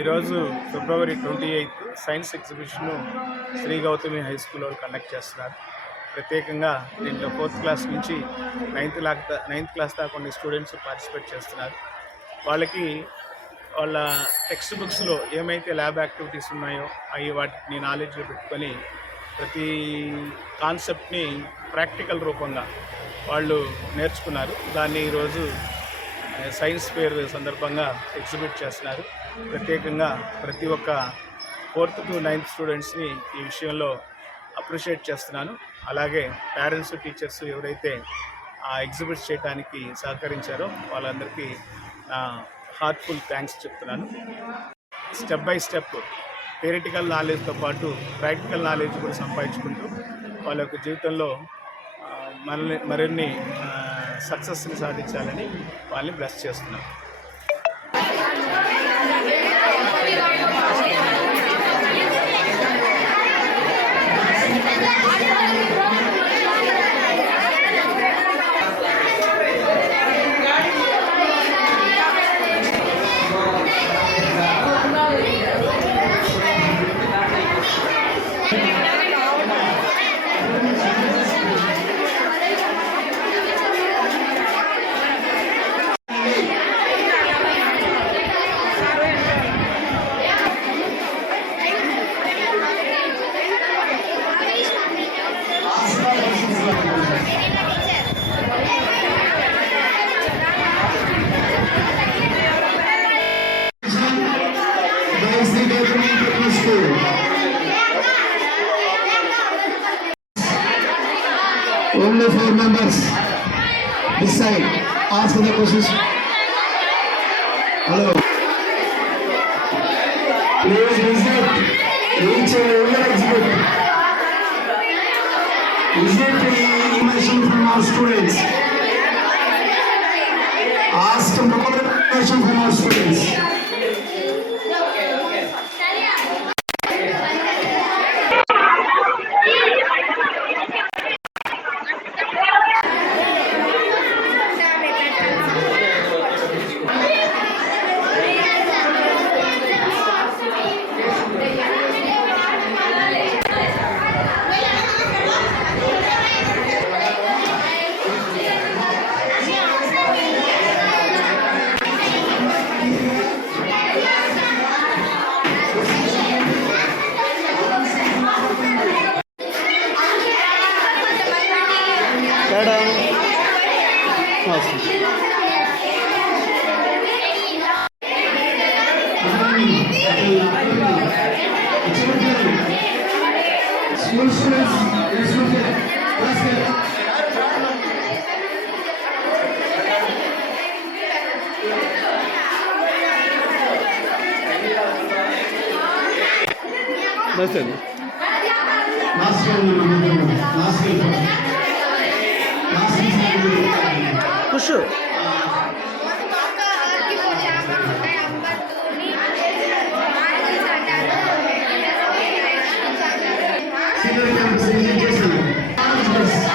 ఈరోజు February twenty eighth science exhibition Shri Gautami high స్కూల్లో conduct చేస్తున్నారు. ప్రత్యేకంగా దీంట్లో ఫోర్త్ క్లాస్ నుంచి నైన్త్ లాక్ నైన్త్ క్లాస్ దాకా కొన్ని స్టూడెంట్స్ పార్టిసిపేట్ చేస్తున్నారు. వాళ్ళకి వాళ్ళ టెక్స్ట్ బుక్స్లో ఏమైతే ల్యాబ్ యాక్టివిటీస్ ఉన్నాయో అవి వాటిని నాలెడ్జ్లో పెట్టుకొని ప్రతి కాన్సెప్ట్ని ప్రాక్టికల్ రూపంగా వాళ్ళు నేర్చుకున్నారు. దాన్ని ఈరోజు సైన్స్ ఫేర్ సందర్భంగా ఎగ్జిబిట్ చేస్తున్నారు. ప్రత్యేకంగా ప్రతి ఒక్క ఫోర్త్ టు నైన్త్ స్టూడెంట్స్ని ఈ విషయంలో అప్రిషియేట్ చేస్తున్నాను. అలాగే పేరెంట్స్ టీచర్స్ ఎవరైతే ఆ ఎగ్జిబిట్ చేయడానికి సహకరించారో వాళ్ళందరికీ నా హార్ట్ఫుల్ థ్యాంక్స్ చెప్తున్నాను. స్టెప్ బై స్టెప్ థియరిటికల్ నాలెడ్జ్తో పాటు ప్రాక్టికల్ నాలెడ్జ్ కూడా సంపాదించుకుంటూ వాళ్ళ యొక్క జీవితంలో మరిన్ని మరిన్ని సక్సెస్ని సాధించాలని వాళ్ళని బ్లెస్ చేస్తున్నాను Only four members. This side. Ask the questions. Hello. Please visit each and every exhibit. Visit the information from our students. Ask more information from our students. 哪条？哪条？不是。 지금 당신님께서